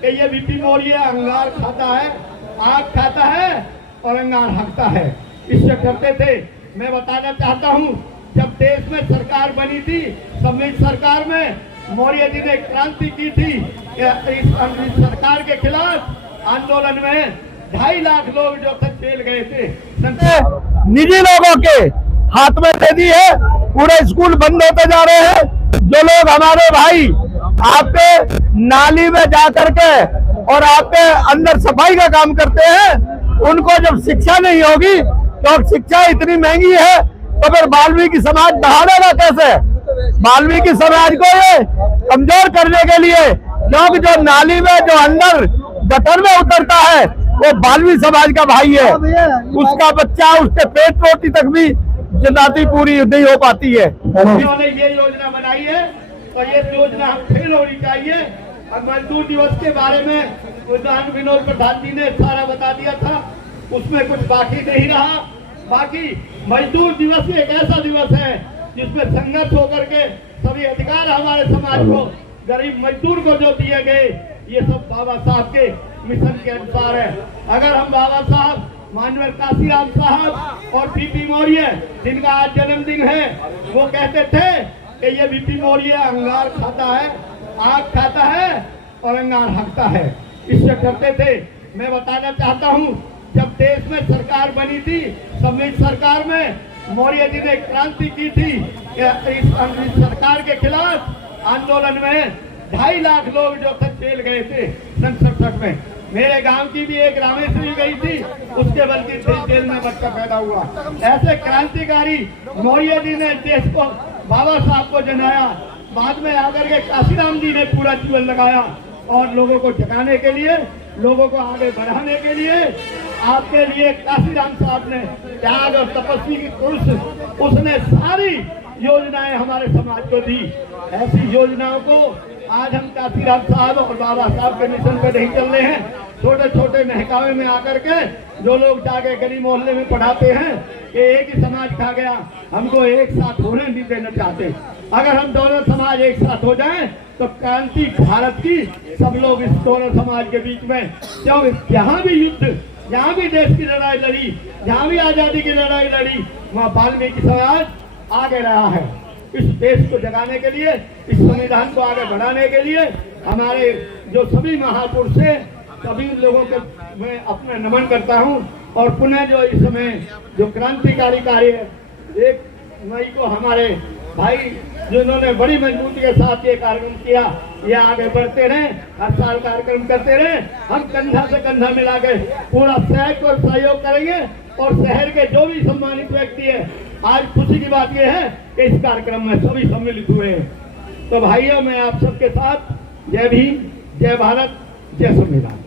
कि ये बीपी मौर्य अंगार खाता है, आग खाता है और अंगार हकता है, इससे करते थे। मैं बताना चाहता हूँ, जब देश में सरकार बनी थी, सम्मिलित सरकार में मौर्य जी ने क्रांति की थी। इस सरकार के खिलाफ आंदोलन में 2.5 लाख लोग जो थे जेल गए थे। निजी लोगों के हाथ में दे दी है, पूरे स्कूल बंद होते जा रहे हैं। जो लोग हमारे भाई आपके नाली में जा करके और आपके अंदर सफाई का काम करते हैं, उनको जब शिक्षा नहीं होगी, तो शिक्षा इतनी महंगी है, तो फिर वाल्मीकि समाज बढ़ाएगा कैसे? वाल्मीकि समाज को ये कमजोर करने के लिए, क्योंकि जो नाली में जो अंदर गटर में उतरता है वो वाल्मीकि समाज का भाई है, उसका बच्चा उसके पेट रोटी तक भी जिंदगी पूरी नहीं हो पाती है। उन्होंने ये योजना बनाई है और ये योजना फेल होनी चाहिए। और मजदूर दिवस के बारे में विनोद प्रधान जी ने सारा बता दिया था, उसमें कुछ बाकी नहीं रहा। बाकी मजदूर दिवस एक ऐसा दिवस है जिसमें संघर्ष होकर के सभी अधिकार हमारे समाज को, गरीब मजदूर को जो दिए गए, ये सब बाबा साहब के मिशन के अनुसार है। अगर हम बाबा साहब माननीय काशीराम साहब और बीपी मौर्य, जिनका आज जन्मदिन है, वो कहते थे कि ये बीपी मौर्य अंगार खाता है, आग खाता है और अंगार हकता है, इससे करते थे। मैं बताना चाहता हूँ, जब देश में सरकार बनी थी, सम्मिलित सरकार में मौर्य जी ने क्रांति की थी। इस सरकार के खिलाफ आंदोलन में 2.5 लाख लोग जो थे जेल गए थे सन 67 में। मेरे गांव की भी एक रामेश्वरी गई थी, उसके बल्कि जेल में बच्चा पैदा हुआ। ऐसे क्रांतिकारी मौर्य जी ने देश को, बाबा साहब को जनाया। बाद में आकर के काशीराम जी ने पूरा जीवन लगाया और लोगों को जगाने के लिए, लोगों को आगे बढ़ाने के लिए, आपके लिए काशीराम साहब ने त्याग और तपस्वी की पुरुष, उसने सारी योजनाएं हमारे समाज को दी। ऐसी योजनाओं को आज हम काशीराम साहब और बाबा साहब के मिशन पे नहीं चल रहे हैं। छोटे छोटे महकावे में आकर के जो लोग जाके गली मोहल्ले में पढ़ाते हैं कि एक ही समाज खा गया, हमको एक साथ होने नहीं देना चाहते। अगर हम दोनों समाज एक साथ हो जाएं तो क्रांति भारत की सब लोग इस दोनों समाज के बीच में, क्यों जहाँ भी युद्ध, जहाँ भी देश की लड़ाई लड़ी, जहाँ भी आजादी की लड़ाई लड़ी, वहाँ वाल्मीकि समाज आगे रहा है। इस देश को जगाने के लिए, इस संविधान को आगे बढ़ाने के लिए हमारे जो सभी महापुरुष हैं, सभी लोगों के मैं अपना नमन करता हूं। और पुनः जो इस समय जो क्रांतिकारी कार्य 1 मई को हमारे भाई जिन्होंने बड़ी मजबूती के साथ ये कार्यक्रम किया, ये आगे बढ़ते रहे, हर साल कार्यक्रम करते रहे। हम कंधा से कंधा मिला के पूरा सहयोग करेंगे और शहर के जो भी सम्मानित व्यक्ति है, आज खुशी की बात यह है कि इस कार्यक्रम में सभी सम्मिलित हुए हैं। तो भाइयों, मैं आप सबके साथ जय भीम, जय भारत, जय संविधान।